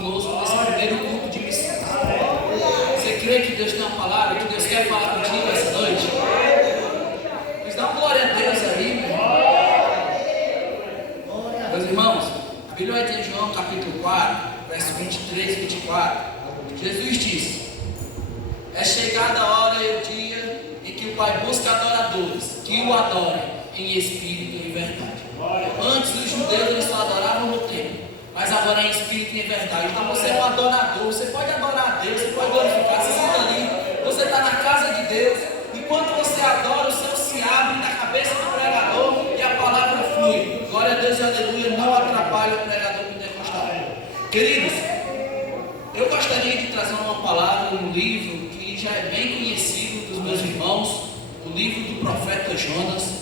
conosco nesse primeiro culto de missão. Você crê que Deus tem uma palavra, que Deus quer falar contigo essa noite? Mas dá uma glória a Deus aí, meu irmão. Meus irmãos, a Bíblia vai ter em João capítulo 4, verso 23 e 24. Jesus disse: é chegada a hora e o dia em que o Pai busca adoradores que o adorem em espírito e em verdade. Antes os judeus eles só adoravam no templo, mas agora em espírito e em verdade. Então você é um adorador, você pode adorar a Deus, você pode glorificar, você está ali, você está na casa de Deus. Enquanto você adora, o céu se abre na cabeça do pregador e a palavra flui. Glória a Deus e aleluia, não atrapalha o pregador pentecostal. Queridos, eu gostaria de trazer uma palavra, um livro que já é bem conhecido dos meus irmãos, o livro do profeta Jonas.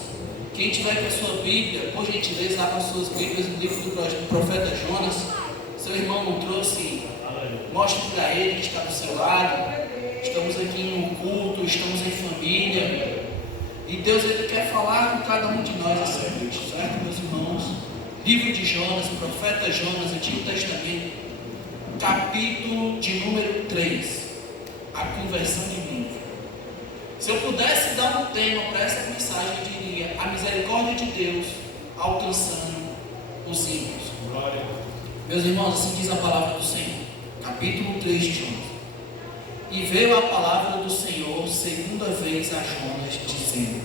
Quem tiver com a sua Bíblia, por gentileza, lá com as suas Bíblias, o livro do profeta Jonas. Seu irmão não trouxe, mostre para ele que está do seu lado. Estamos aqui em um culto, estamos em família. E Deus ele quer falar com cada um de nós essa noite, certo, meus irmãos? Livro de Jonas, profeta Jonas, Antigo Testamento, capítulo de número 3, a conversão de Nínive. Se eu pudesse dar um tema para essa mensagem, eu diria: a misericórdia de Deus alcançando os ímpios. Meus irmãos, assim diz a palavra do Senhor, capítulo 3 de Jonas. E veio a palavra do Senhor segunda vez a Jonas, dizendo: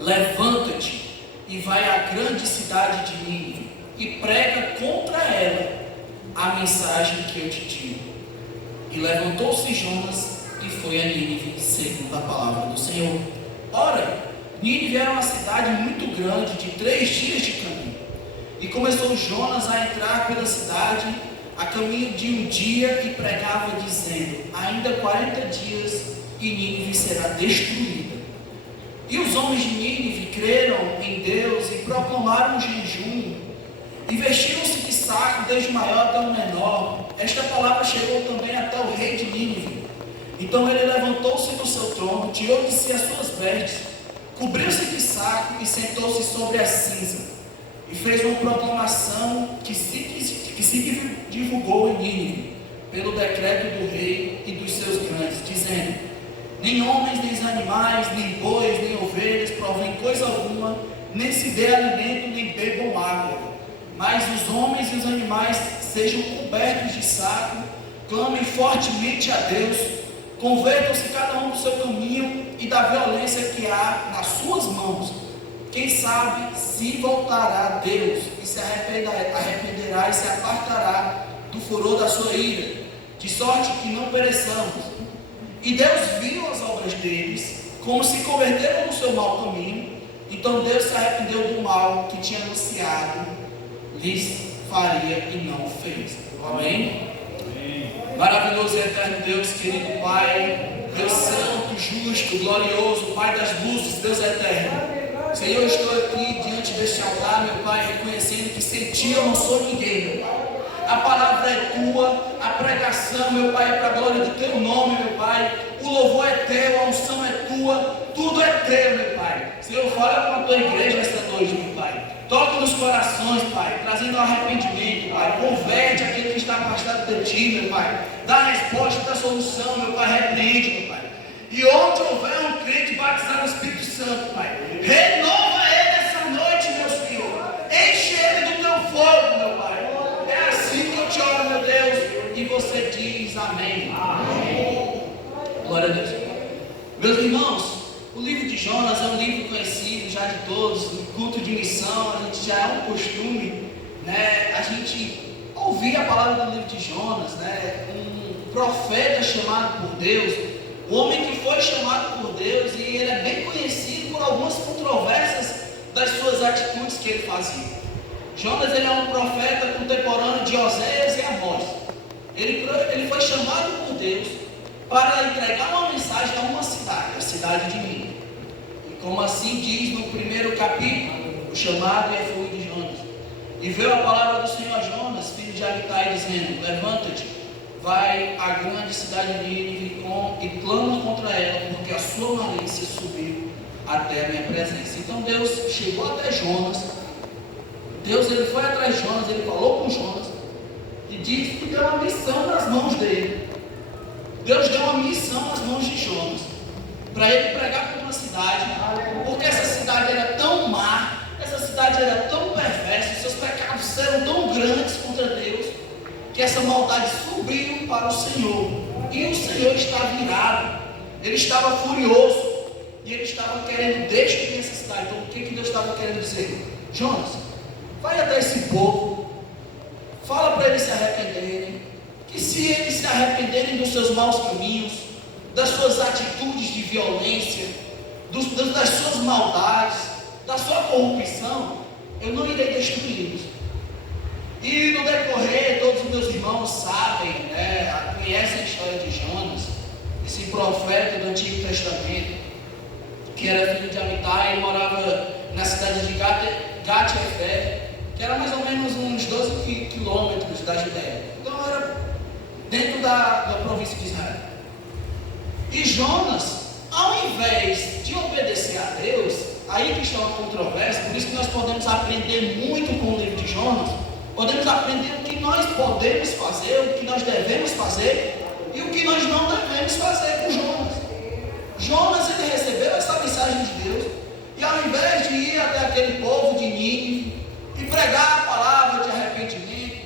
levanta-te e vai à grande cidade de Nínive e prega contra ela a mensagem que eu te digo. E levantou-se Jonas e foi a Nínive, segundo a palavra do Senhor. Ora, Nínive era uma cidade muito grande, de 3 dias de caminho. E começou Jonas a entrar pela cidade a caminho de um dia e pregava, dizendo: ainda 40 dias e Nínive será destruída. E os homens de Nínive creram em Deus e proclamaram um jejum e vestiram-se de saco, desde o maior até o menor. Esta palavra chegou também até o rei de Nínive. Então ele levantou-se do seu trono, tirou de si as suas vestes, cobriu-se de saco e sentou-se sobre a cinza. E fez uma proclamação que se divulgou em Nínive, pelo decreto do rei e dos seus grandes, dizendo: nem homens, nem animais, nem bois, nem ovelhas provém coisa alguma, nem se dê alimento, nem bebam água. Mas os homens e os animais sejam cobertos de saco, clamem fortemente a Deus, convertam-se cada um do seu caminho e da violência que há nas suas mãos. Quem sabe se voltará a Deus e se arrependerá e se apartará do furor da sua ira, de sorte que não pereçamos. E Deus viu as obras deles, como se converteram no seu mau caminho. Então Deus se arrependeu do mal que tinha anunciado, lhes faria e não fez. Amém? Maravilhoso e eterno Deus, querido Pai, Deus santo, justo, glorioso, Pai das luzes, Deus eterno. Senhor, eu estou aqui diante deste altar, meu Pai, reconhecendo que sem Ti eu não sou ninguém, meu Pai. A palavra é Tua, a pregação, meu Pai, é para a glória do Teu nome, meu Pai. O louvor é Teu, a unção é Tua, tudo é Teu, meu Pai. Senhor, fala com a Tua igreja esta noite, meu Pai. Toca nos corações, Pai, trazendo arrependimento, Pai. Converte aquele que está afastado de Ti, meu Pai. Dá a resposta, dá a solução, meu Pai. Repreende, meu Pai. E onde houver um crente batizado no Espírito Santo, Pai, renova ele essa noite, meu Senhor. Enche ele do Teu fogo, meu Pai. É assim que eu te oro, meu Deus. E você diz amém. Amém. Glória a Deus. Meus irmãos, o livro de Jonas é um livro conhecido já de todos. No culto de missão, a gente já é um costume, né? A gente ouvir a palavra do livro de Jonas, né? Um profeta chamado por Deus, o homem que foi chamado por Deus, e ele é bem conhecido por algumas controvérsias das suas atitudes que ele fazia. Jonas ele é um profeta contemporâneo de Oséias e Amós. Ele foi chamado por Deus para entregar uma mensagem a uma cidade, a cidade de Nínive. E como assim diz no primeiro capítulo, o chamado e a fúria de Jonas. E veio a palavra do Senhor a Jonas, filho de Amitai, dizendo: levanta-te, vai à grande cidade de Nínive e clama contra ela, porque a sua malícia subiu até a minha presença. Então Deus chegou até Jonas. Deus ele foi atrás de Jonas, ele falou com Jonas. E diz que deu uma missão nas mãos dele. Deus deu uma missão nas mãos de Jonas, para ele pregar para uma cidade, porque essa cidade era tão má, essa cidade era tão perversa, seus pecados eram tão grandes contra Deus, que essa maldade subiu para o Senhor, e o Senhor estava irado, ele estava furioso, e ele estava querendo destruir essa cidade. Então o que Deus estava querendo dizer? Jonas, vai até esse povo, fala para eles se arrependerem, que se eles se arrependerem dos seus maus caminhos, das suas atitudes de violência, das suas maldades, da sua corrupção, eu não irei destruí-los. E no decorrer, todos os meus irmãos sabem, conhecem a história de Jonas, esse profeta do Antigo Testamento, que era filho de Amitai, e morava na cidade de Gat-Hefer, que era mais ou menos uns 12 quilômetros da Judéia. Então era dentro da província de Israel. E Jonas, ao invés de obedecer a Deus, aí que está uma controvérsia, por isso que nós podemos aprender muito com o livro de Jonas, podemos aprender o que nós podemos fazer, o que nós devemos fazer e o que nós não devemos fazer com Jonas. Jonas, ele recebeu essa mensagem de Deus, e ao invés de ir até aquele povo de Nínive e pregar a palavra de arrependimento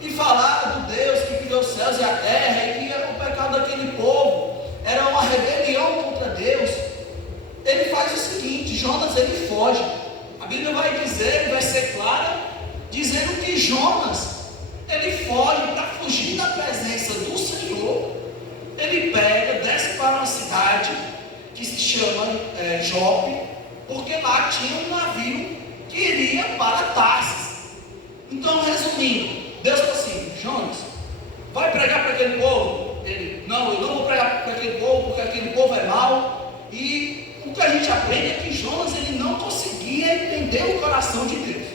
e falar do Deus que criou os céus e a terra, e que o pecado daquele povo era uma rebelião contra Deus, ele faz o seguinte: Jonas, ele foge. A Bíblia vai dizer, vai ser clara, dizendo que Jonas, ele foge para fugir da presença do Senhor. Ele pega, desce para uma cidade que se chama Jope, porque lá tinha um navio que iria para Tarsis. Então, resumindo, Deus falou assim: Jonas, vai pregar para aquele povo? Ele: não, eu não vou pregar para aquele povo, porque aquele povo é mau. E o que a gente aprende é que Jonas, ele não conseguia entender o coração de Deus.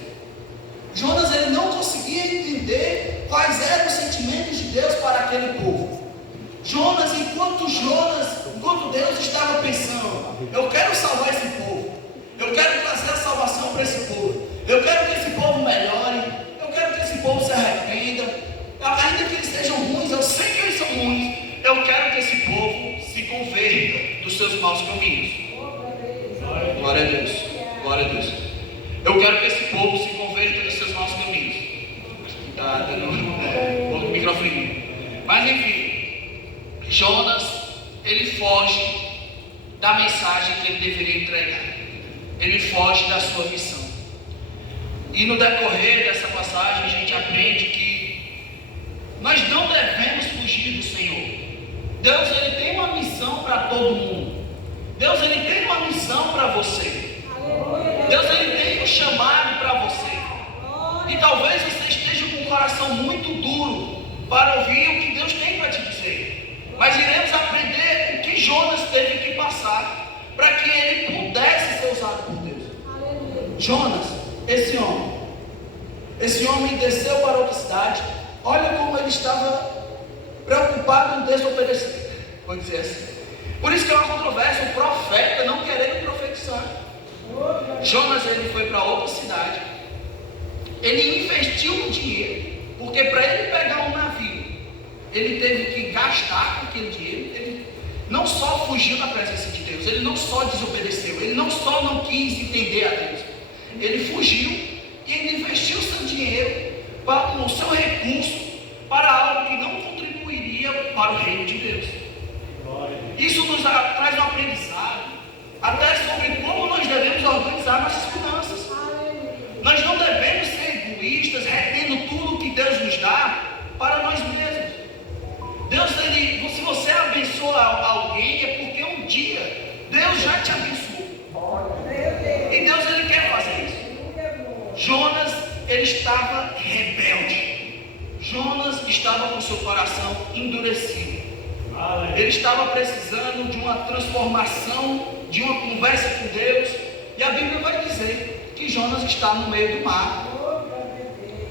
Jonas, ele não conseguia entender quais eram os sentimentos de Deus para aquele povo. Jonas, enquanto Deus estava pensando: eu quero salvar esse povo, eu quero trazer a salvação para esse povo, eu quero que esse povo melhore, eu quero que esse povo se arrependa, ainda que eles sejam ruins, eu sei que eles são ruins, eu quero que esse povo se converta dos seus maus caminhos. Glória a Deus, glória a Deus. Eu quero que esse povo se converta dos seus maus caminhos. Está dando outro microfone. Mas enfim, Jonas, ele foge da mensagem que ele deveria entregar. Ele foge da sua missão. E no decorrer dessa passagem, a gente aprende que nós não devemos fugir do Senhor. Deus, ele tem uma missão para todo mundo. Deus, ele tem uma missão para você. Deus, ele tem um chamado para você. E talvez você esteja com o coração muito duro para ouvir o que Deus tem para te dizer. Mas iremos aprender o que Jonas teve que passar para que ele pudesse ser usado por Deus. Jonas, esse homem desceu para outra cidade. Olha como ele estava preocupado em desobedecer, vou dizer assim. Por isso que é uma controvérsia, o profeta não querendo profetizar. Jonas, ele foi para outra cidade, ele investiu no dinheiro, porque para ele pegar um navio, ele teve que gastar com aquele dinheiro. Ele não só fugiu da presença de Deus, ele não só desobedeceu, ele não só não quis entender a Deus, ele fugiu e ele investiu o seu dinheiro, o seu recurso, para algo que não contribuiria para o reino de Deus. Isso nos traz um aprendizado até sobre como nós devemos organizar nossas finanças. Nós não devemos ser egoístas, retendo tudo que Deus nos dá para nós mesmos. Deus, se você abençoa alguém, é porque um dia Deus já te abençoou. E Deus, ele quer fazer isso. Jonas, ele estava rebelde. Jonas estava com seu coração endurecido. Ele estava precisando de uma transformação, de uma conversa com Deus. E a Bíblia vai dizer que Jonas está no meio do mar.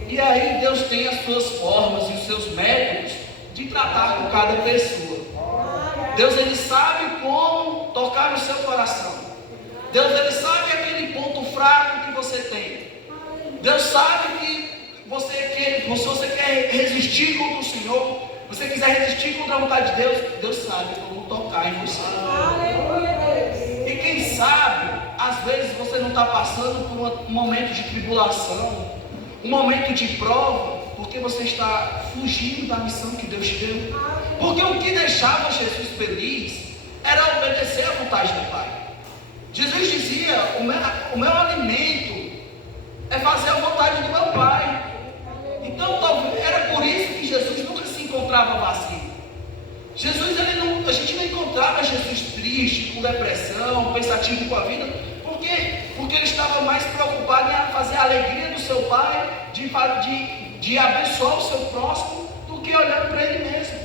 E aí Deus tem as suas formas e os seus métodos de tratar com cada pessoa. Deus, ele sabe como tocar no seu coração. Deus, ele sabe aquele ponto fraco que você tem. Deus sabe que você se você quer resistir contra o Senhor, se você quiser resistir contra a vontade de Deus, Deus sabe como tocar em você. E quem sabe, às vezes você não está passando por um momento de tribulação, um momento de prova, porque você está fugindo da missão que Deus te deu. Porque o que deixava Jesus feliz era obedecer à vontade do Pai. Jesus dizia: o meu alimento é fazer a vontade do meu Pai. Então era por isso que Jesus nunca se encontrava vazio. Jesus, a gente não encontrava Jesus triste, com depressão, pensativo com a vida. Por quê? Porque ele estava mais preocupado em fazer a alegria do seu Pai, de abençoar o seu próximo, do que olhando para ele mesmo.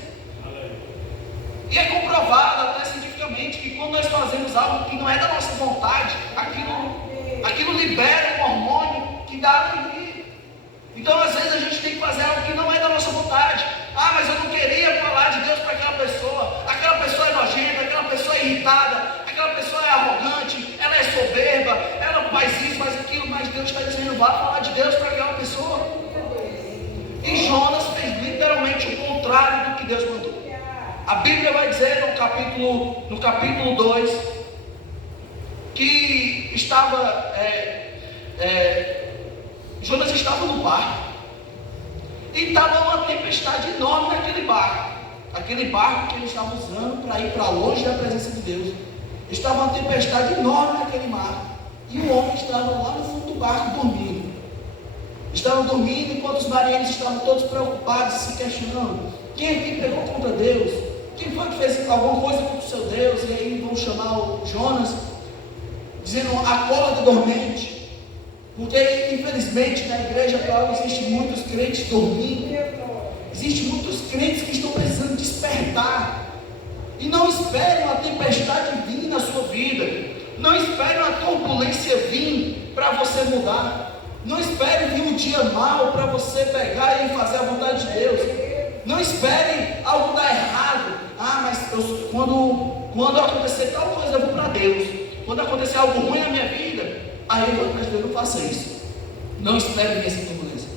E é comprovado até cientificamente que quando nós fazemos algo que não é da nossa vontade, aquilo libera um hormônio que dá alegria. Então às vezes a gente tem que fazer algo que não é da nossa vontade. Ah, mas eu não queria falar de Deus para aquela pessoa é nojenta, aquela pessoa é irritada, aquela pessoa é arrogante, ela é soberba, ela faz isso, faz aquilo, mas Deus está dizendo: vá falar de Deus para aquela pessoa. E Jonas fez literalmente o contrário do que Deus mandou. A Bíblia vai dizer no capítulo 2 que Jonas estava no barco e estava uma tempestade enorme naquele barco. Aquele barco que ele estava usando para ir para longe da presença de Deus. Estava uma tempestade enorme naquele mar. E o homem estava lá no fundo do barco dormindo. Estavam dormindo enquanto os marinheiros estavam todos preocupados, se questionando: quem aqui pegou contra Deus? Quem foi que fez alguma coisa contra o seu Deus? E aí vão chamar o Jonas, dizendo: acorda, dormente. Porque infelizmente na igreja atual existem muitos crentes dormindo. Existem muitos crentes que estão precisando despertar. E não esperem a tempestade vir na sua vida. Não esperem a turbulência vir para você mudar. Não espere vir um dia mau para você pegar e fazer a vontade de Deus. Não espere algo dar errado. Ah, mas quando acontecer tal coisa eu vou para Deus. Quando acontecer algo ruim na minha vida, aí eu vou para Deus. Não faça isso. Não espere vir essa turbulência.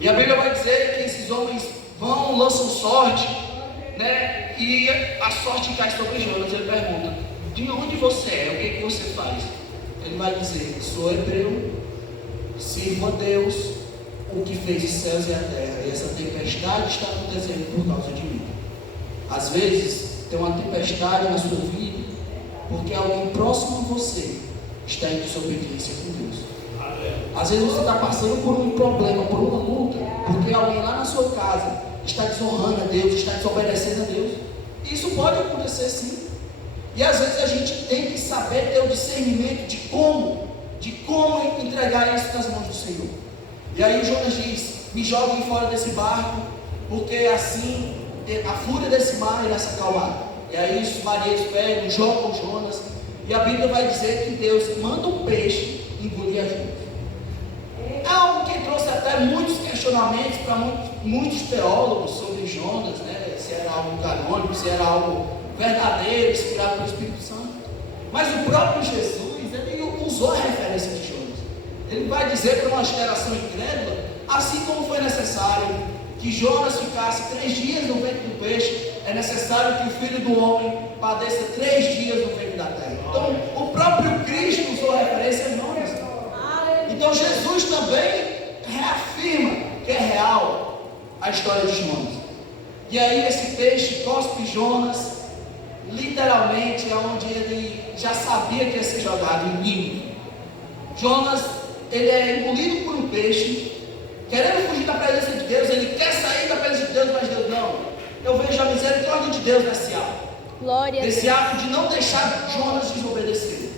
E a Bíblia vai dizer que esses homens lançam sorte, né? E a sorte cai sobre Jonas. Ele pergunta: de onde você é? O que você faz? Ele vai dizer: sou hebreu, sirvo a Deus, o que fez os céus e a terra. E essa tempestade está acontecendo por causa de mim. Às vezes tem uma tempestade na sua vida porque alguém próximo a você está em desobediência com Deus. Às vezes você está passando por um problema, por uma luta, porque alguém lá na sua casa está desonrando a Deus, está desobedecendo a Deus. Isso pode acontecer sim. E às vezes a gente tem que saber ter o discernimento de como entregar isso nas mãos do Senhor. E aí o Jonas diz: me joguem fora desse barco, porque assim a fúria desse mar irá se acalmar. E aí os marinheiros pegam, jogam Jonas, e a Bíblia vai dizer que Deus manda um peixe engolir a Jonas. É algo que trouxe até muitos questionamentos para muitos teólogos sobre Jonas, né? Se era algo canônico, se era algo verdadeiro, inspirado pelo Espírito Santo. Mas o próprio Jesus, ele usou a referência de Jonas. Ele vai dizer para uma geração incrédula, assim como foi necessário que Jonas ficasse 3 dias no ventre do peixe, é necessário que o Filho do Homem padeça 3 dias no ventre da terra. Então, o próprio Cristo usou a referência de Jonas. Então, Jesus também reafirma que é real a história de Jonas. E aí, esse peixe cospe Jonas, literalmente, é onde ele já sabia que ia ser jogado em língua. Jonas, ele é engolido por um peixe, querendo fugir da presença de Deus. Ele quer sair da presença de Deus, mas Deus não. Eu vejo a misericórdia de Deus nesse ato. Nesse ato de não deixar Jonas desobedecer.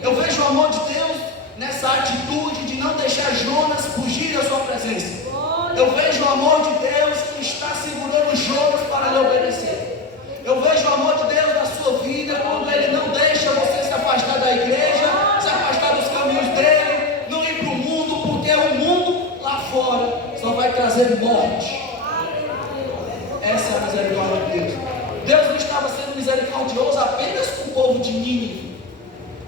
Eu vejo o amor de Deus nessa atitude de não deixar Jonas fugir da sua presença. Eu vejo o amor de Deus que está segurando Jonas para lhe obedecer. Eu vejo o amor de Deus na sua vida quando Ele não deixa você se afastar da igreja, se afastar dos caminhos dEle, não ir para o mundo, porque o mundo lá fora só vai trazer morte. Essa é a misericórdia de Deus. Deus não estava sendo misericordioso apenas com o povo de Nínive.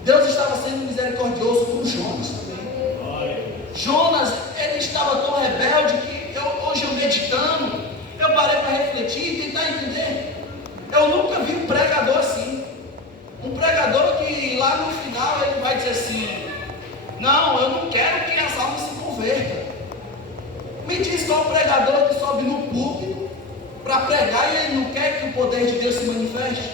Deus estava sendo misericordioso com Jonas também. Jonas, ele estava tão rebelde que hoje eu Não, eu não quero que as almas se convertam. Me diz qual pregador que sobe no púlpito para pregar e ele não quer que o poder de Deus se manifeste.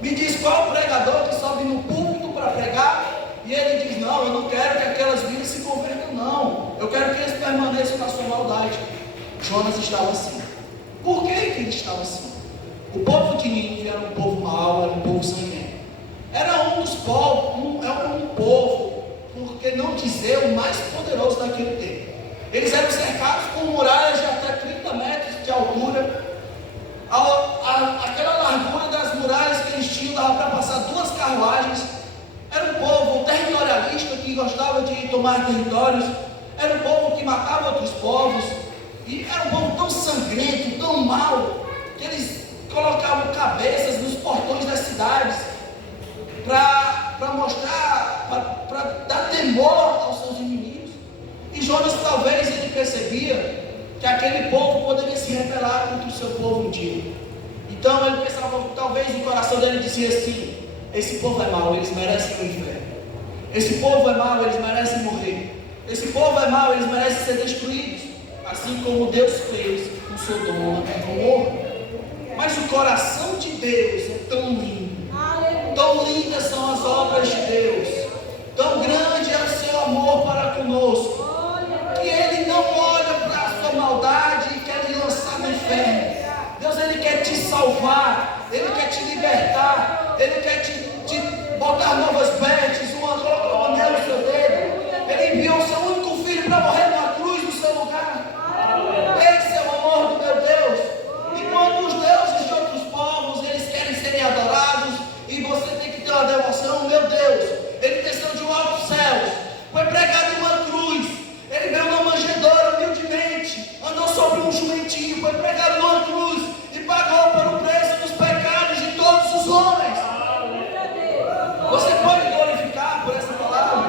Me diz qual pregador que sobe no púlpito para pregar e ele diz: não, eu não quero que aquelas vidas se convertam, não. Eu quero que eles permaneçam na sua maldade. Jonas estava assim. Por que ele estava assim? O povo de Nínive era um povo mau, era um povo sanguíneo. Era um dos povos, era um povo, porque não dizer o mais poderoso daquele tempo. Eles eram cercados com muralhas de até 30 metros de altura. Aquela largura das muralhas que eles tinham dava para passar 2 carruagens. Era um povo territorialista que gostava de tomar territórios. Era um povo que matava outros povos. E era um povo tão sangrento, tão mau, que eles colocavam cabeças nos portões das cidades para mostrar, para dar temor aos seus inimigos. E Jonas talvez ele percebia que aquele povo poderia se rebelar contra o seu povo um dia. Então ele pensava, talvez o coração dele dizia assim: esse povo é mau, eles merecem o inferno. Esse povo é mau, eles merecem morrer. Esse povo é mau, eles merecem ser destruídos, assim como Deus fez com Sodoma e Gomorra. Mas o coração de Deus é tão lindo, tão lindas são as obras de Deus, tão grande é o seu amor para conosco, que Ele não olha para a sua maldade e quer lhe lançar no inferno. Deus, Ele quer te salvar, Ele quer te libertar, Ele quer te botar novas vestes, coloca um anel no seu dedo. Ele enviou o seu único filho para morrer na cruz no seu lugar. Esse é o amor do meu Deus. E quando os deuses de outros povos eles querem serem adorados e você tem que ter uma devoção, meu Deus, Ele desceu de um alto céus, foi pregado em uma cruz, Ele veio numa manjedoura humildemente, andou sobre um jumentinho, foi pregado numa cruz e pagou pelo preço dos pecados de todos os homens. Você pode glorificar por essa palavra?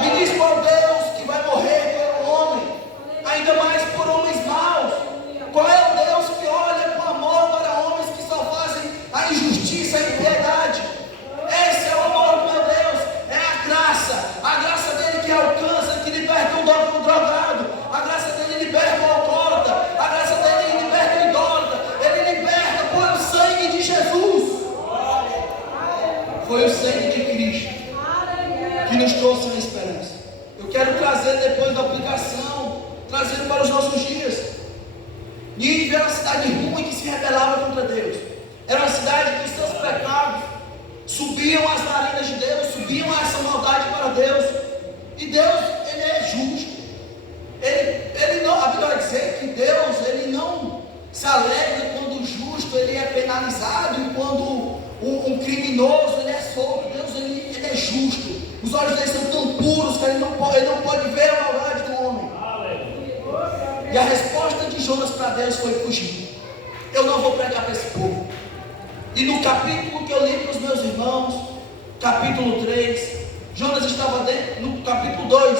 Me diz qual Deus que vai morrer pelo homem, ainda mais por homens maus. Qual é o Deus que olha com amor para homens que só fazem a injustiça e a impiedade? Esse é o amor do meu Deus, é a graça dele que alcança, que liberta o drogado, a graça dele liberta o alcoólatra, a graça dele liberta o idólatra, ele liberta por o sangue de Jesus. Foi o sangue de Cristo que nos trouxe a esperança. Eu quero trazer depois da aplicação, trazendo para os nossos dias. Nínive era uma cidade ruim que se rebelava contra Deus. Era uma cidade que os seus pecados subiam às narinas de Deus, subiam a essa maldade para Deus. E Deus, Ele é justo. Ele não, a Bíblia vai dizer que Deus, Ele não se alegra quando o justo ele é penalizado e quando um criminoso ele é solto. Deus, ele é justo. Os olhos dele são tão puros que ele não pode ver a maldade do homem. E a resposta de Jonas para Deus foi fugir. Eu não vou pregar para esse povo. E no capítulo que eu li para os meus irmãos, capítulo 3, Jonas estava dentro, no capítulo 2,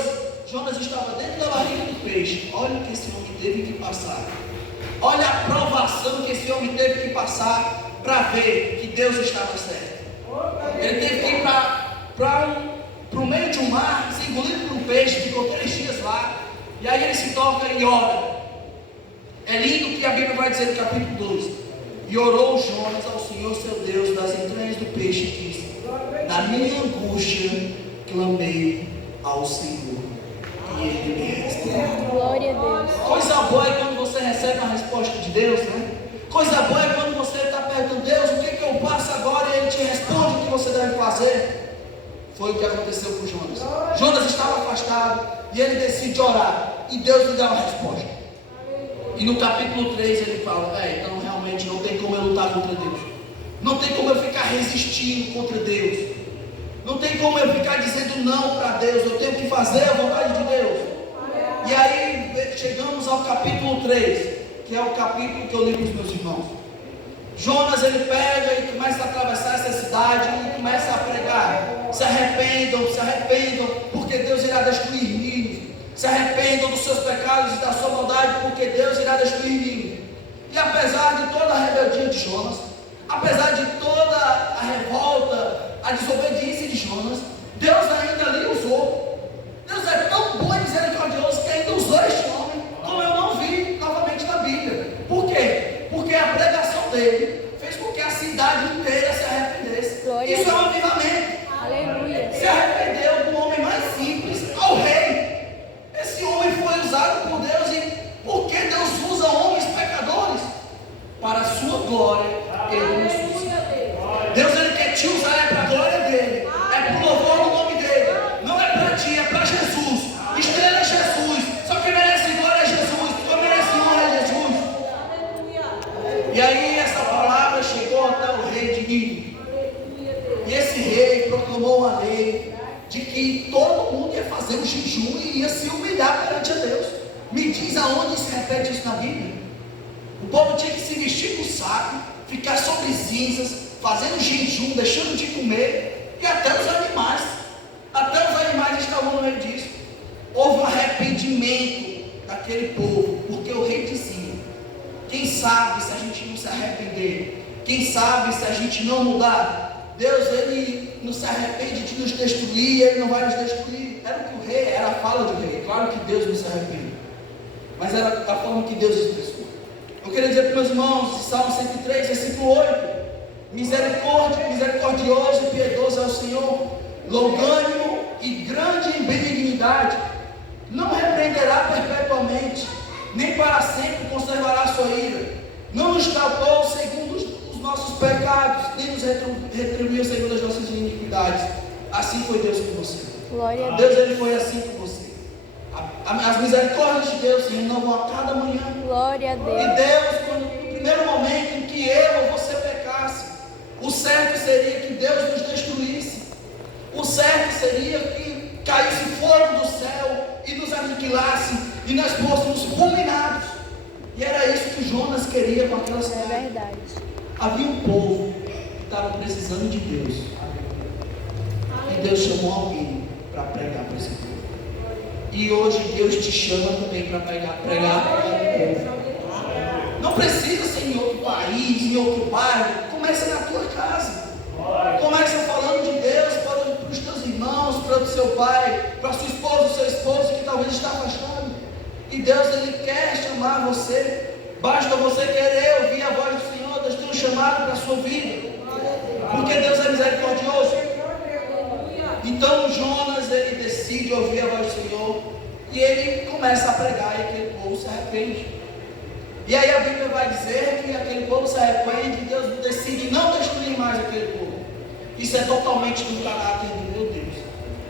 Jonas estava dentro da barriga do peixe. Olha o que esse homem teve que passar. Olha a provação que esse homem teve que passar para ver que Deus estava certo. Ele teve que ir para o meio de um mar, ser engolido por um peixe, ficou 3 dias lá. E aí ele se toca e ora. É lindo que a Bíblia vai dizer no capítulo 2: e orou Jonas ao Senhor seu Deus das entranhas do peixe e disse: na minha angústia clamei ao Senhor e Ele me respondeu. Glória a Deus. Coisa boa é quando você recebe a resposta de Deus, né? Coisa boa é quando você está perguntando: Deus, o que eu faço agora? E Ele te responde o que você deve fazer. Foi o que aconteceu com Jonas. Jonas estava afastado e ele decide orar e Deus lhe dá uma resposta. E no capítulo 3 ele fala: então realmente não tem como eu lutar contra Deus, não tem como eu ficar resistindo contra Deus, não tem como eu ficar dizendo não para Deus, eu tenho que fazer a vontade de Deus. E aí chegamos ao capítulo 3, que é o capítulo que eu li para os meus irmãos. Jonas ele pega e começa a atravessar essa cidade e começa a pregar: se arrependam, porque Deus irá destruir Nínive. Se arrependam dos seus pecados e da sua maldade, porque Deus irá destruir Nínive. E apesar de toda a rebeldia de Jonas, apesar de toda a revolta, a desobediência de Jonas, Deus ainda lhe usou. glória Ele nos usa. Deus, Ele quer te usar, é para a glória dEle, é para o louvor do nome dEle. Não é para ti, é para Jesus. Estrela é Jesus. Só que merece glória é Jesus. Só merece honra é Jesus. E aí essa palavra chegou até o rei de Nínive. E esse rei proclamou uma lei de que todo mundo ia fazer um jejum e ia se humilhar perante a Deus. Me diz aonde se repete isso na Bíblia? O povo tinha que se vestir com saco, ficar sobre cinzas, fazendo jejum, deixando de comer, e até os animais estavam no meio disso. Houve um arrependimento daquele povo, porque o rei dizia: quem sabe se a gente não se arrepender, quem sabe se a gente não mudar, Deus, Ele não se arrepende de nos destruir, Ele não vai nos destruir. Era o que o rei, era a fala do rei. Claro que Deus não se arrepende, mas era a forma que Deus expressou. Eu queria dizer para meus irmãos, Salmo 103, versículo 8: misericordioso e piedoso é o Senhor, longânimo e grande em benignidade, não repreenderá perpetuamente, nem para sempre conservará sua ira, não nos tratou segundo os nossos pecados, nem nos retribuiu segundo as nossas iniquidades. Assim foi Deus com você. Glória a Deus. Deus, Ele foi assim com você. As misericórdias de Deus se renovam a cada manhã. Glória a Deus. E Deus, no primeiro momento em que eu ou você pecasse, o certo seria que Deus nos destruísse. O certo seria que caísse fogo do céu e nos aniquilasse e nós fôssemos fulminados. E era isso que Jonas queria com aquela cidade. É verdade. Havia um povo que estava precisando de Deus. E Deus chamou alguém para pregar para esse povo. E hoje Deus te chama também para pregar para o povo. Não precisa ser em outro país, em outro bairro. Comece na tua casa. Comece falando de Deus para os teus irmãos, para o seu pai, para a sua esposa, o seu esposo que talvez está afastado. E Deus, Ele quer chamar você. Basta você querer ouvir a voz do Senhor. Deus tem um chamado para a sua vida, porque Deus é misericordioso. Então Jonas, ele decide ouvir a voz do Senhor e ele começa a pregar, e aquele povo se arrepende. E aí a Bíblia vai dizer que aquele povo se arrepende e Deus decide não destruir mais aquele povo. Isso é totalmente do caráter do meu Deus.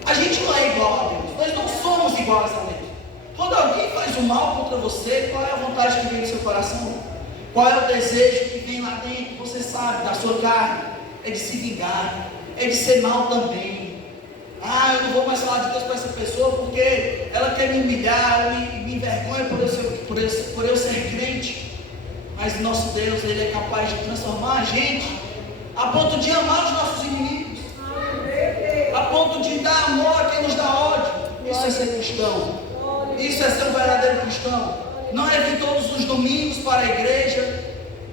A gente não é igual a Deus, nós não somos iguais a Deus. Quando alguém faz o mal contra você, qual é a vontade que vem do seu coração? Qual é o desejo que vem lá dentro? Você sabe, da sua carne, é de se vingar, é de ser mal também. Eu não vou mais falar de Deus para essa pessoa porque ela quer me humilhar, ela me envergonha por eu ser crente. Mas nosso Deus, Ele é capaz de transformar a gente a ponto de amar os nossos inimigos, a ponto de dar amor a quem nos dá ódio. Isso é ser cristão. Isso é ser um verdadeiro cristão. Não é vir todos os domingos para a igreja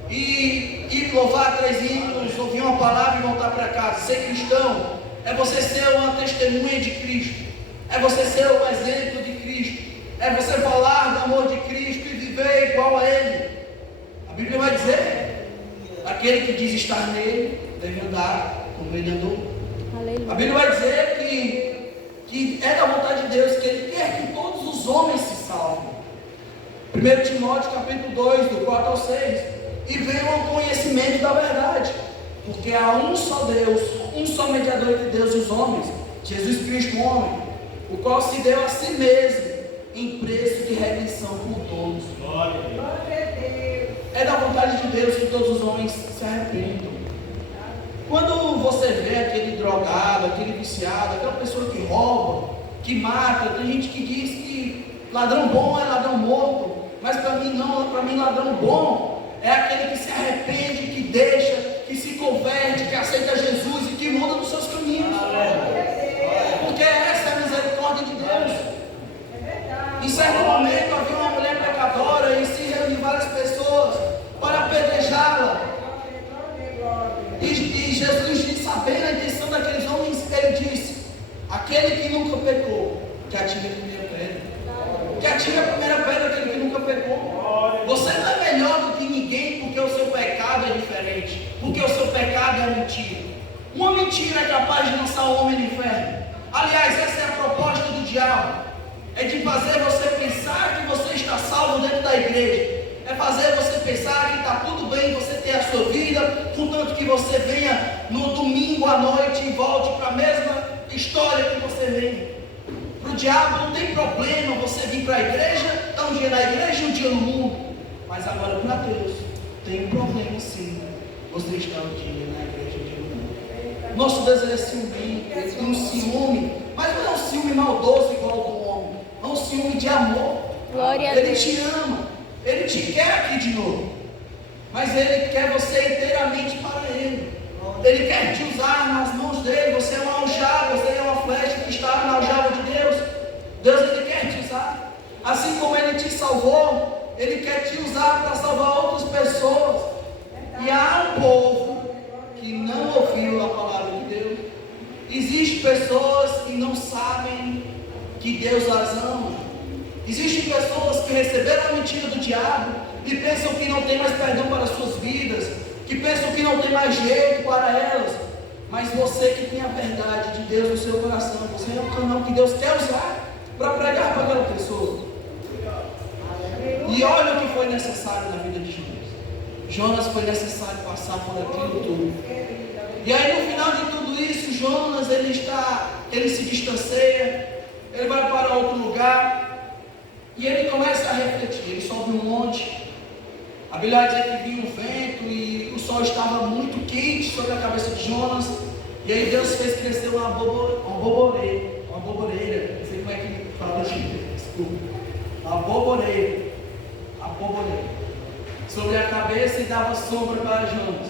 e ir louvar 3 hinos, ouvir uma palavra e voltar para casa. Ser cristão é você ser uma testemunha de Cristo, é você ser o exemplo de Cristo, é você falar do amor de Cristo e viver igual a Ele. A Bíblia vai dizer: aquele que diz estar nele deve andar como Ele andou. Aleluia. A Bíblia vai dizer que é da vontade de Deus, que Ele quer que todos os homens se salvem. 1 Timóteo capítulo 2, do 4 ao 6: e venham ao conhecimento da verdade, porque há um só Deus, um só mediador entre Deus e os homens, Jesus Cristo, o homem, o qual se deu a si mesmo em preço de redenção por todos. É da vontade de Deus que todos os homens se arrependam. Quando você vê aquele drogado, aquele viciado, aquela pessoa que rouba, que mata, tem gente que diz que ladrão bom é ladrão morto, mas para mim não, para mim ladrão bom é aquele que se arrepende, que deixa, que se converte, que aceita Jesus e que muda dos seus caminhos. Porque essa é a misericórdia de Deus. Em certo momento havia uma mulher pecadora e se reuniu várias pessoas para apedrejá-la. E Jesus disse, sabendo a intenção daqueles homens, Ele disse: aquele que nunca pecou, que atire a primeira pedra. Que atire a primeira pedra, aquele que nunca pecou. Você não é melhor do que ninguém porque o seu pecado é diferente, porque o seu pecado é mentira. Uma mentira é capaz de lançar o homem no inferno. Aliás, essa é a proposta do diabo, é de fazer você pensar que você está salvo dentro da igreja, é fazer você pensar que está tudo bem, você ter a sua vida, contanto que você venha no domingo à noite e volte para a mesma história que você vem. Para o diabo não tem problema você vir para a igreja, estar um dia na igreja e um dia no mundo. Mas agora para Deus tem um problema sim, você está um dia na igreja e um dia no mundo. Nosso Deus é ciúme, ele tem um ciúme, mas não é um ciúme maldoso igual ao do homem, é um ciúme de amor. Glória a Ele Deus. te ama, ele te quer aqui de novo, mas ele quer você inteiramente para ele. Ele quer te usar nas mãos dele. Você é uma aljava, você é uma flecha que está na aljava de Deus. Deus, ele quer te usar, assim como ele te salvou, ele quer te usar para salvar outras pessoas. E há um povo que não ouviu a palavra de Deus. Existem pessoas que não sabem que Deus as ama. Existem pessoas que receberam a mentira do diabo e pensam que não tem mais perdão para as suas vidas, que pensam que não tem mais jeito para elas. Mas você que tem a verdade de Deus no seu coração, você é um canal que Deus quer usar para pregar para aquela pessoa. E olha o que foi necessário na vida de Jonas. Jonas foi necessário passar por aquilo tudo. E aí no final de tudo isso, Jonas ele se distancia, ele vai para outro lugar e ele começa a refletir. Ele sobe um monte. A Bíblia vai dizer que vinha um vento e o sol estava muito quente sobre a cabeça de Jonas. E aí Deus fez crescer uma boboreira. Não sei como é que fala assim, desculpa. Uma boboreira. Sobre a cabeça e dava sombra para Jonas.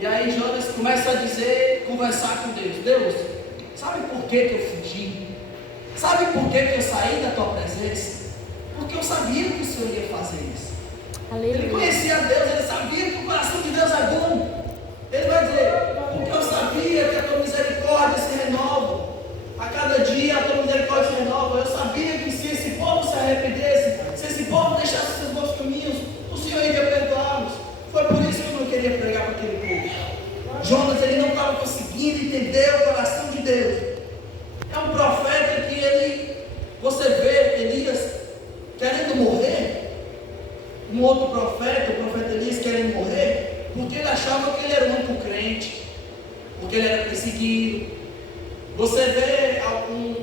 E aí Jonas começa a conversar com Deus. Deus, sabe por que eu fugi? Sabe por que eu saí da tua presença? Porque eu sabia que o Senhor ia fazer isso. Aleluia. Ele conhecia Deus, ele sabia que o coração de Deus é bom. Ele vai dizer, porque eu sabia que a tua misericórdia se renova. A cada dia a tua misericórdia se renova. Eu sabia que se esse povo se arrependesse, se esse povo deixasse os seus bons caminhos, o Senhor iria perdoá-los. Foi por isso que eu não queria pregar para aquele povo. Jonas, ele não estava conseguindo entender o coração de Deus. É um profeta que você vê Elias querendo morrer. Um outro profeta, o profeta Elias, querendo morrer, porque ele achava que ele era o único crente, porque ele era perseguido. Você vê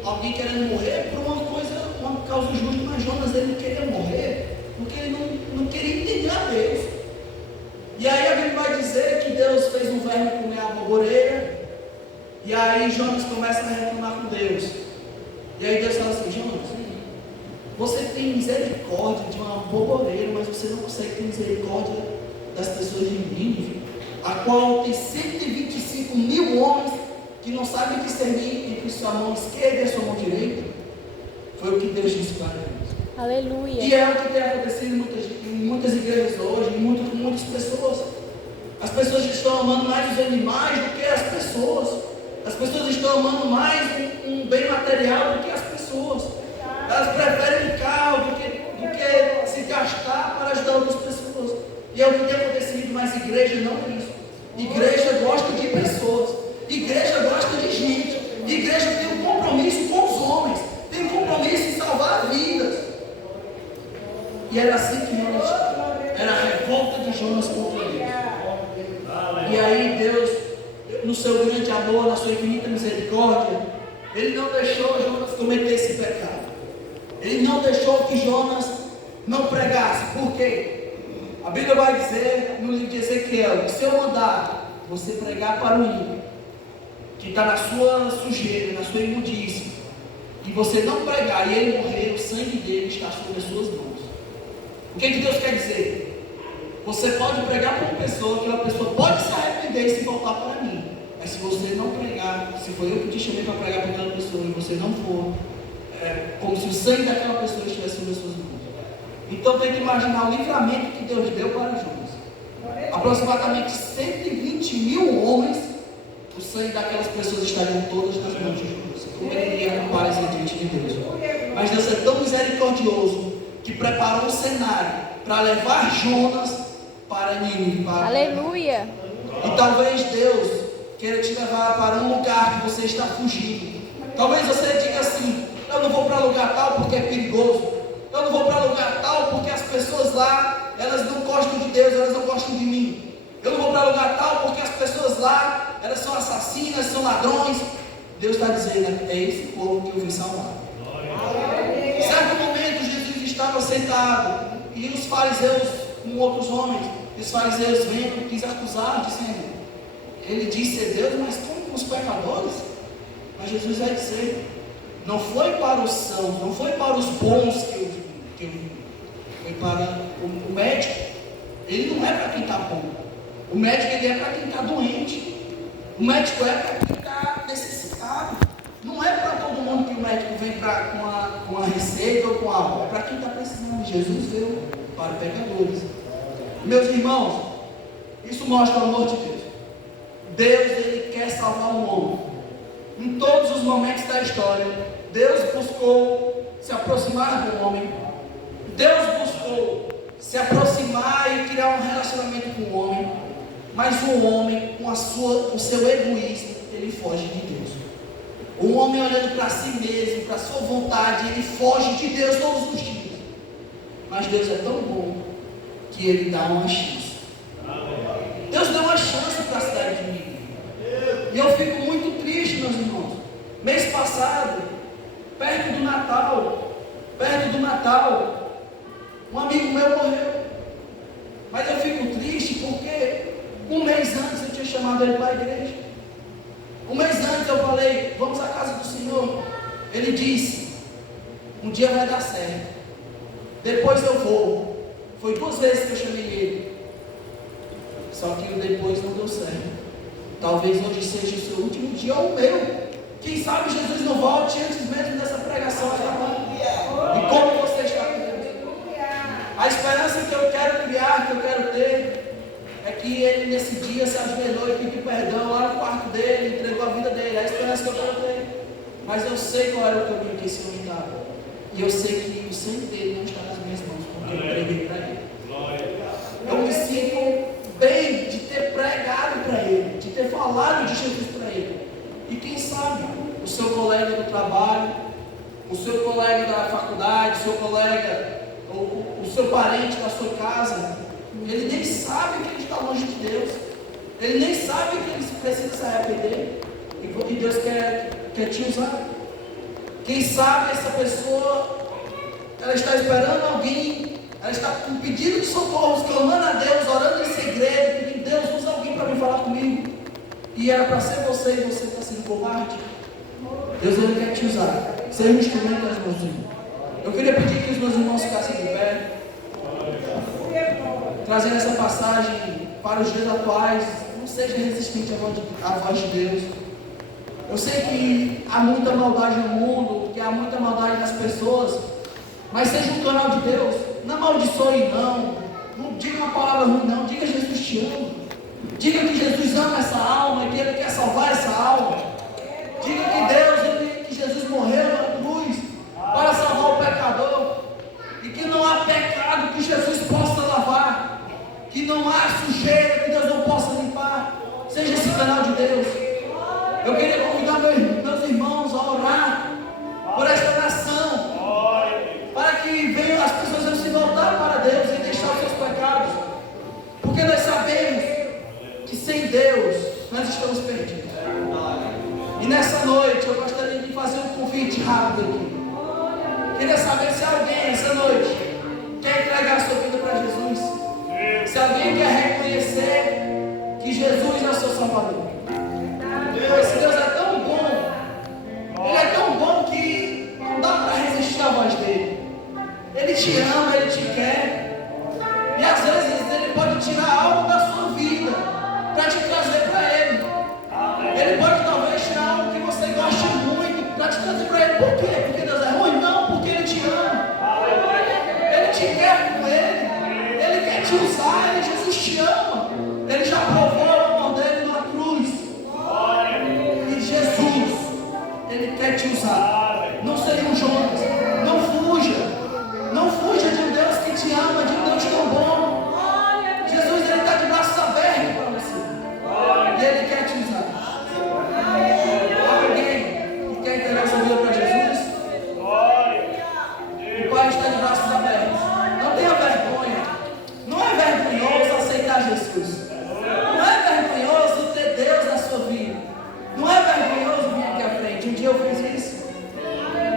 alguém querendo morrer por uma causa justa, mas Jonas ele queria morrer, porque ele não queria entender a Deus. E aí a Bíblia vai dizer que Deus fez um verme comer a boboreira, e aí Jonas começa a reclamar com Deus. E aí Deus fala assim, Jonas, você tem misericórdia de uma boboreira, mas você não consegue ter misericórdia das pessoas de Nínive, a qual tem 125 mil homens que não sabem discernir entre sua mão esquerda e a sua mão direita. Foi o que Deus disse para eles. Aleluia. E é o que tem acontecido em muitas igrejas hoje, em muitas pessoas. As pessoas estão amando mais os animais do que as pessoas. As pessoas estão amando mais um bem material do que as pessoas. Elas preferem um carro do que se gastar para ajudar outras pessoas. E é o que tem acontecido, mas igreja não é isso. Igreja gosta de pessoas. Igreja gosta de gente. Igreja tem um compromisso com os homens. Tem um compromisso em salvar vidas. E era assim que Jonas, era a revolta de Jonas contra Deus. E aí Deus, no seu grande amor, na sua infinita misericórdia, Ele não deixou Jonas cometer esse pecado. Ele não deixou que Jonas não pregasse. Por quê? A Bíblia vai dizer no livro de Ezequiel, que se eu mandar você pregar para o ímpio, que está na sua sujeira, na sua imundícia, e você não pregar e ele morrer, o sangue dele está sobre as suas mãos. O que Deus quer dizer? Você pode pregar para uma pessoa, que uma pessoa pode se arrepender e se voltar para mim. Mas se você não pregar, se foi eu que te chamei para pregar para aquela pessoa e você não for, é como se o sangue daquela pessoa estivesse sobre as suas mãos. Então tente imaginar o livramento que Deus deu para Jonas. Aproximadamente 120 mil homens, o sangue daquelas pessoas estariam todas nas mãos de Jonas. Como ele iria comparecer diante de Deus? Mas Deus é tão misericordioso que preparou um cenário para levar Jonas para Nínive. Aleluia. E talvez Deus queira te levar para um lugar que você está fugindo. Talvez você diga assim: eu não vou para lugar tal porque é perigoso. Eu não vou para lugar tal porque as pessoas lá elas não gostam de Deus, elas não gostam de mim. Eu não vou para lugar tal porque as pessoas lá, elas são assassinas, são ladrões. Deus está dizendo, é esse povo que eu vim salvar. Em certo momento, Jesus estava sentado e os fariseus com outros homens, e os fariseus vendo, quis acusar, dizendo, ele disse ser Deus, mas como com os pecadores? Mas Jesus vai dizer, não foi para os sãos, não foi para os bons que eu vim, foi para o médico. Ele não é para quem está bom. O médico ele é para quem está doente. O médico é para quem está necessitado. Não é para todo mundo que o médico vem com a receita ou com algo. É para quem está precisando. Jesus veio para pecadores. Meus irmãos, isso mostra o amor de Deus. Deus ele quer salvar o homem. Em todos os momentos da história, Deus buscou se aproximar do homem. Deus buscou se aproximar e criar um relacionamento com o homem. Mas o homem, com o seu egoísmo, ele foge de Deus. O homem olhando para si mesmo, para a sua vontade, ele foge de Deus todos os dias. Mas Deus é tão bom que ele dá uma chance. Deus deu uma chance para a cidade de Nínive. E eu fico muito triste, meus irmãos. Mês passado, perto do Natal, um amigo meu morreu. Mas eu fico triste porque um mês antes eu tinha chamado ele para a igreja. Um mês antes eu falei, vamos à casa do Senhor. Ele disse, um dia vai dar certo. Depois eu vou. Foi 2 vezes que eu chamei ele. Só que o depois não deu certo. Talvez hoje seja o seu último dia ou o meu. Quem sabe Jesus não volte antes mesmo dessa pregação acabando. E como você está com Deus? A esperança que eu quero criar, que eu quero ter, é que ele nesse dia se ajoelhou e pediu perdão lá no quarto dele, entregou a vida dele. É a esperança que eu quero ter. Mas eu sei qual era o caminho que esse homem estava. E eu sei que o sangue dele não está nas minhas mãos, porque eu preguei para ele. Eu me sinto bem de ter pregado para ele, de ter falado de Jesus para ele. E quem sabe o seu colega do trabalho, o seu colega da faculdade, o seu colega, o seu parente da sua casa, ele nem sabe que ele está longe de Deus. Ele nem sabe que ele precisa se arrepender. E Deus quer te usar. Quem sabe essa pessoa, ela está esperando alguém, ela está com pedido de socorro, clamando a Deus, orando em segredo, pedindo, Deus, usa alguém para vir falar comigo. E era para ser você e você está sendo covarde. Deus ele quer te usar. Ser um instrumento das mãos. Eu queria pedir que os meus irmãos ficassem de pé, trazendo essa passagem para os dias atuais. Não seja resistente à voz de Deus. Eu sei que há muita maldade no mundo, que há muita maldade nas pessoas, mas seja um canal de Deus. Não amaldiçoe, não diga uma palavra ruim, não. Diga Jesus te ama. Diga que Jesus ama essa alma e que Ele quer salvar essa alma. Diga que que Jesus morreu na cruz para salvar o pecador e que não há pecado que Jesus possa lavar, que não há sujeira que Deus não possa limpar. Seja esse canal de Deus. Eu queria convidar meus irmãos a orar por esta nação, para que venham as pessoas a se voltar para Deus e deixar os seus pecados, porque nós sabemos que sem Deus nós estamos perdidos. E nessa noite eu gostaria de fazer um convite rápido aqui. Queria saber se alguém essa noite quer entregar a sua vida para Jesus, se alguém quer reconhecer que Jesus é o seu Salvador. Esse Deus é tão bom, Ele é tão bom que não dá para resistir à voz dele. Ele te ama, Ele te quer. E às vezes Ele pode tirar algo da sua vida para te trazer para Ele. Ele pode talvez tirar algo que você goste muito para te trazer para Ele. Por quê? Porque Deus é ruim? Não, porque Ele te ama. Ele te quer com Ele. Ele quer te usar. Jesus te ama. Ele já provou o amor dele na cruz. E Jesus, Ele quer te usar. Não seja um Jonas. Não fuja. Não fuja de um Deus que te ama Jesus. Não é vergonhoso ter Deus na sua vida. Não é vergonhoso vir aqui à frente. Um dia eu fiz isso.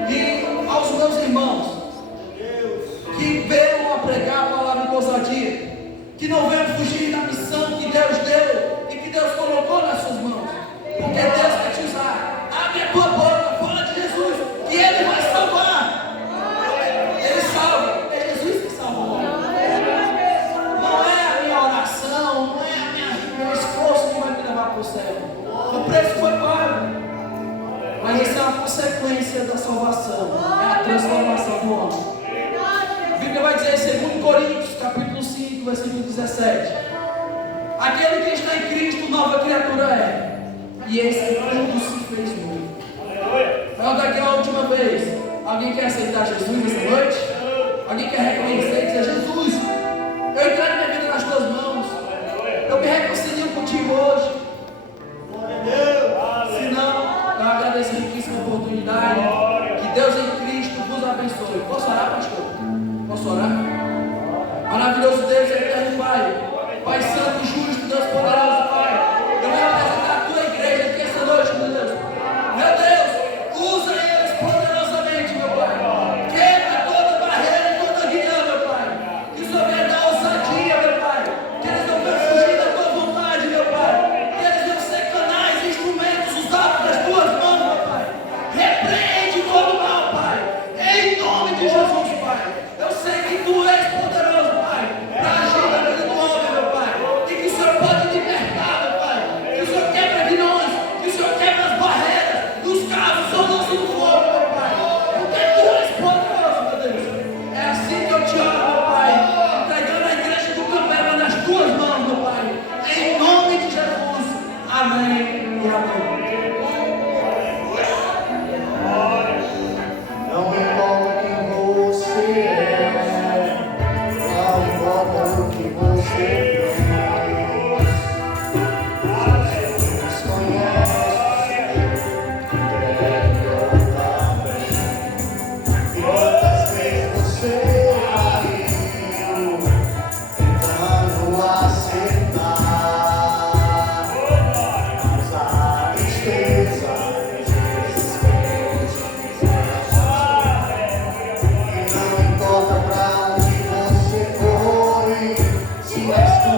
E aos meus irmãos que venham a pregar a palavra de ousadia, que não venham fugir da missão que Deus deu e que Deus colocou nas suas mãos, porque Deus quer te usar. Abre a tua boca, fala de Jesus, que Ele vai salvar. Ele salva, é Jesus que salva. Não é a minha oração, não é meu esforço que vai me levar para o céu. O preço foi pago, mas isso é uma consequência da salvação, é a transformação do homem. A Bíblia vai dizer em 2 Coríntios, capítulo 5, versículo 17: aquele que está em Cristo, nova criatura é, e esse tudo se fez novo. Pergunta aqui a última vez: alguém quer aceitar Jesus nessa noite? Alguém quer reconhecer e dizer: Jesus, eu entrego minha vida nas tuas mãos, eu me reconcilio contigo hoje? Se não, eu agradeço a riquíssima oportunidade. Que Deus em Cristo vos abençoe. Posso orar, pastor? Posso orar? Maravilhoso Deus, eterno Pai, Pai Santo e Justo, Deus poderoso, Pai, eu venho apresentar a tua igreja aqui essa noite, meu Deus. Meu Deus, usa eles poderosamente, meu Pai. Quebra toda barreira e toda guião, meu Pai. Que o Senhor venha dar ousadia, meu Pai. Que eles não venham fugir da tua vontade, meu Pai. Que eles venham ser canais e instrumentos usados das tuas mãos, meu Pai. Repreende todo mal, Pai. Em nome de Jesus, Pai. Eu sei que tu és poderoso, Pai, para agir na vida do homem, meu Pai. E que o Senhor pode libertar, meu Pai. Que o Senhor quebra grilhões, que o Senhor quebra as barreiras dos casos ou do fogo, meu Pai. Porque tu és poderoso, meu Deus. É assim que eu te amo, meu Pai. Entregando a igreja do Campeba nas tuas mãos, meu Pai. Em nome de Jesus. Amém e amém. Não importa quem você é, não importa o que você fez. Jesus conhece, deve outra vez. E quantas vezes você caiu, tentando acertar, mas a tristeza às vezes não importa pra onde você foi, se és tu